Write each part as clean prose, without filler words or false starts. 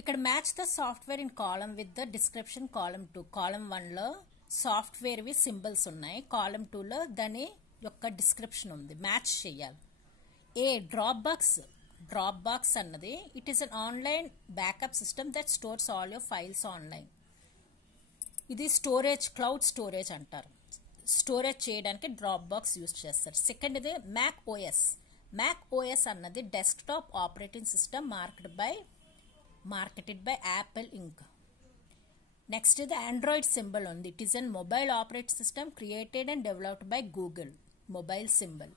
ఇక్కడ match the software in column with the description column 2. Column 1లో సాఫ్ట్వేర్వి symbols ఉన్నాయి, కాలమ్ 2లో దాని యొక్క డిస్క్రిప్షన్ ఉంది. మ్యాచ్ చేయాలి. డ్రాప్ బాక్స్ అన్నది it is an online backup system that stores all your files online. ఇది స్టోరేజ్, క్లౌడ్ స్టోరేజ్ అంటారు. స్టోరేజ్ చేయడానికి డ్రాప్ బాక్స్ యూజ్ చేస్తారు. సెకండ్ ఇది మ్యాక్ ఓఎస్ అన్నది desktop operating system marketed by Apple Inc. Next is the Android symbol on it is a mobile operating system created and developed by Google. Mobile symbol,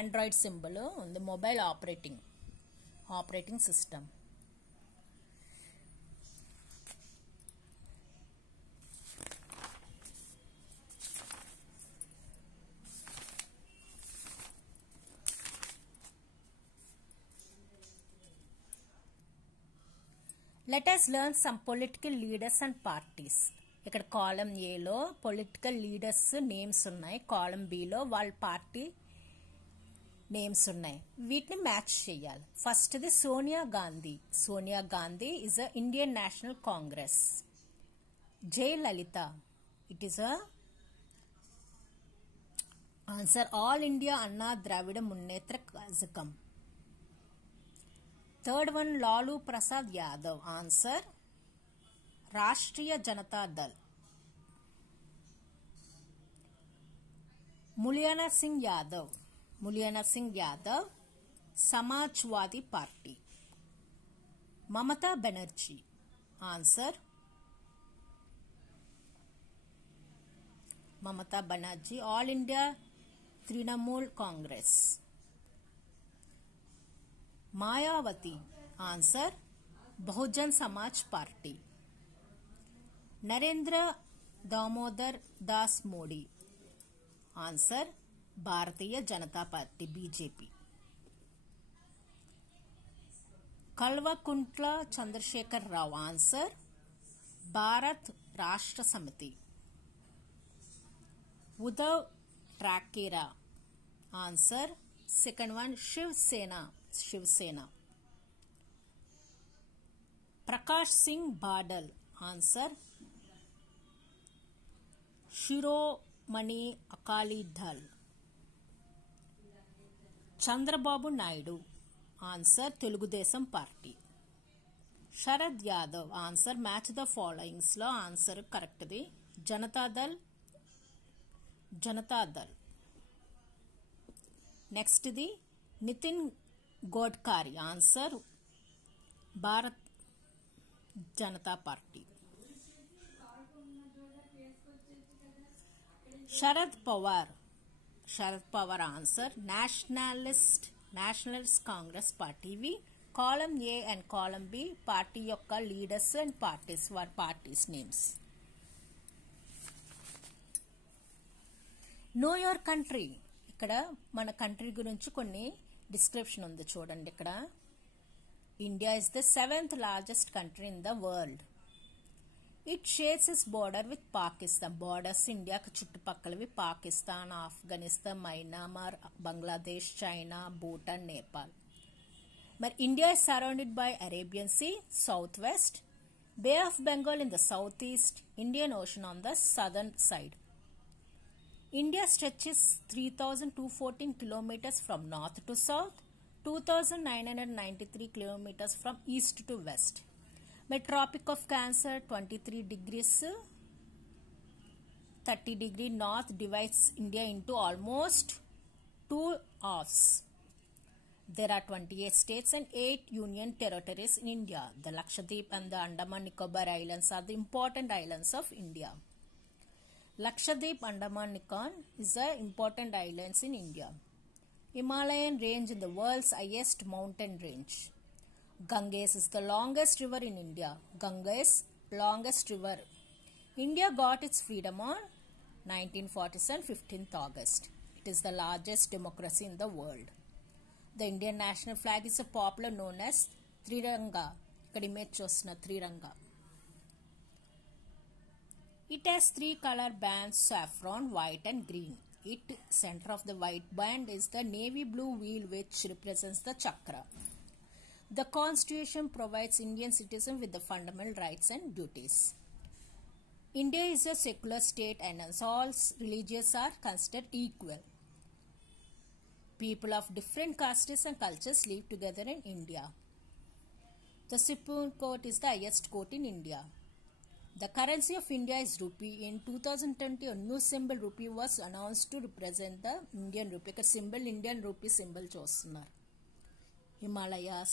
Android symbol on the mobile operating system. Let us learn some political leaders and parties. ఇక్కడ column ఏలో political leaders names ఉన్నాయి, column below వాళ్ళ party names ఉన్నాయి. వీటిని match చేయాలి. ఫస్ట్ది Sonia Gandhi is a Indian National Congress. Jayalalithaa, it is a answer all India Anna Dravida మున్నేత్ర Kazhagam. Third one, Lalu Prasad Yadav. Answer, Rashtriya Janata Dal. Mulyana Singh Yadav, Samajwadi Party. Mamata Banerjee. Answer, Mamata Banerjee, All India Trinamool Congress. Mayawati. Answer, Bahujan Samaj Party. Narendra Damodar Das Modi. Answer, Bharatiya Janata Party, BJP. Kalvakuntla Chandrasekhar Rao. Answer, Bharat Rashtra Samiti. Uddhav Thackeray. Answer, second one, Shiv Sena. Prakash Singh Badal. Answer, Shiromani Akali Dal. Chandrababu Naidu. Answer, Telugu Desam Party. Sharad Yadav. Answer, match the following. Lo answer correct di. Janata Dal. Next di Nitin Gadkari. Answer, Bharat Janata Party. Sharad Pawar. Answer, Nationalist Congress Party. We column A and column B party yokka leaders and parties were parties names. Know your country. ఇక్కడ మన country గురించి కొన్ని description ఉంది చూడండి. ఇక్కడ India is the 7th largest country in the world. It shares is border with Pakistan. Borders ఇండియాకి చుట్టుపక్కలవి Pakistan, Afghanistan, Myanmar, Bangladesh, China, Bhutan, Nepal. మరి India is surrounded by Arabian Sea south west, Bay of Bengal in the south east, Indian Ocean on the southern side. India stretches 3,214 kilometers from north to south, 2,993 kilometers from east to west. By Tropic of Cancer, 23 degrees 30 degree north divides India into almost 2 halves. There are 28 states and 8 union territories in India. The Lakshadweep and the Andaman Nicobar Islands are the important islands of India. Lakshadweep, Andaman Nicobar is the important islands in India. Himalayan range is the world's highest mountain range. Ganges is the longest river in India. India got its freedom on 1947, 15th August. It is the largest democracy in the world. The Indian national flag is popular known as Triranga. ఇక్కడ image చూస్తున్న త్రిరంగా. It has 3 color bands, saffron, white and green. Center of the white band is the navy blue wheel which represents the chakra. The Constitution provides Indian citizens with the fundamental rights and duties. India is a secular state and all religions are considered equal. People of different castes and cultures live together in India. The Supreme Court is the highest court in India. The currency of India is rupee. In 2020, a new symbol rupee was announced to represent the Indian rupee. ఇక్కడ symbol Indian rupee symbol చూస్తున్నారు. Himalayas,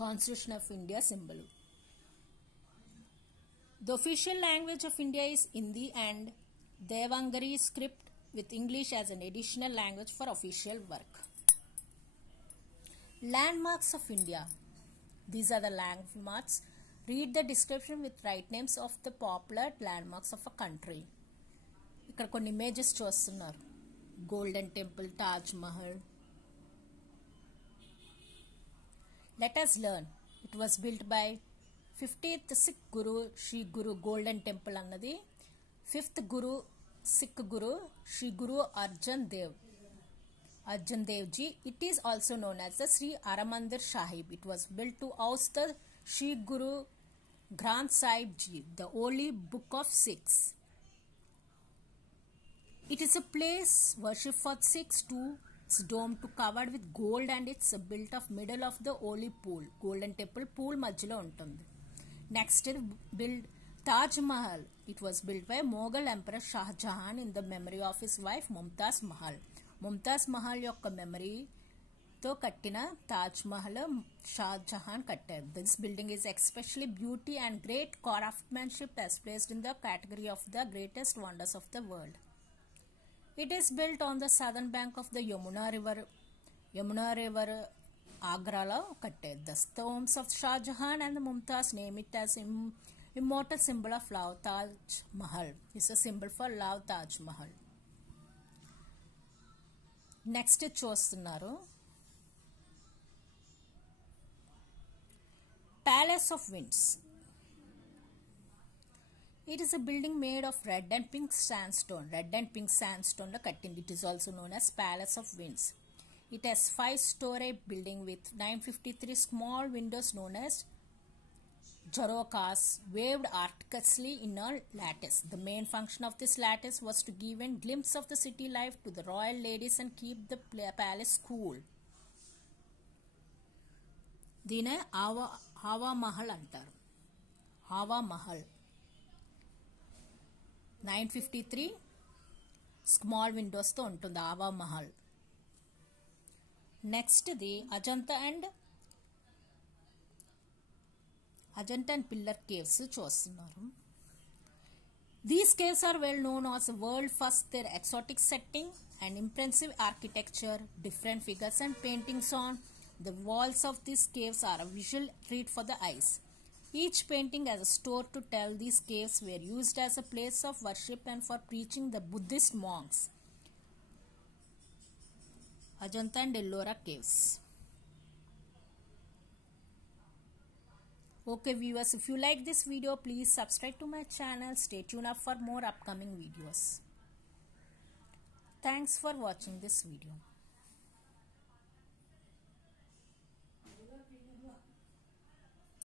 Constitution of India symbol. The official language of India is Hindi and Devanagari script with English as an additional language for official work. Landmarks of India. These are the landmarks. Read the description with right names of the popular landmarks of a country. ఇక్కడ కొన్ని images చూస్తున్నారు. Golden Temple, Taj Mahal. Let us learn. It was built by 50th Sikh Guru Sri Guru Golden Temple అన్నది 5th Guru Sikh Guru Sri Guru Arjan Dev Ji. It is also known as the Sri Harimandir Sahib. It was built to house the Sri Guru Granth Sahib Ji, the holy book of Sikhs. It is a place worship for Sikhs too. It's dome to covered with gold and it's built of middle of the holy pool. Golden Temple pool మధ్యలో ఉంటుంది. Next build Taj Mahal. It was built by Mughal Emperor Shah Jahan in the memory of his wife Mumtaz Mahal. Mumtaz Mahal యొక్క మెమరీతో కట్టిన తాజ్ మహల్ షా జహాన్ కట్టారు. This building is especially beauty and great craftsmanship as placed in the category of the greatest wonders of the world. It is built on the southern bank of the Yamuna River, Agra కట్టారు. The tombs of Shah Jahan and the Mumtaz name it as immortal symbol of love. Taj Mahal is a symbol for love. Taj Mahal. Next చూస్తున్నారు palace of winds. It is a building made of red and pink sandstone. Red and pink శాండ్స్టోన్లో కట్టింది. It is also known as palace of winds. It has 5-story building with 953 small windows known as Jorokas, waved artistically in a lattice. The main function of this lattice was to give a glimpse of the city life to the royal ladies and keep the palace cool. దీనే హావా మహల్ అంటారు. Hawa Mahal 953 small విండోస్తో ఉంటుంది హావా మహల్. నెక్స్ట్ది Ajanta and pillar caves చూస్తున్నారు. These caves are well known as the world first. Their exotic setting and impressive architecture, different figures and paintings on the walls of these caves are a visual treat for the eyes. Each painting has a story to tell. These caves were used as a place of worship and for preaching the Buddhist monks. Ajanta and Ellora caves. Okay viewers, if you like this video, please subscribe to my channel. Stay tuned up for more upcoming videos. Thanks for watching this video.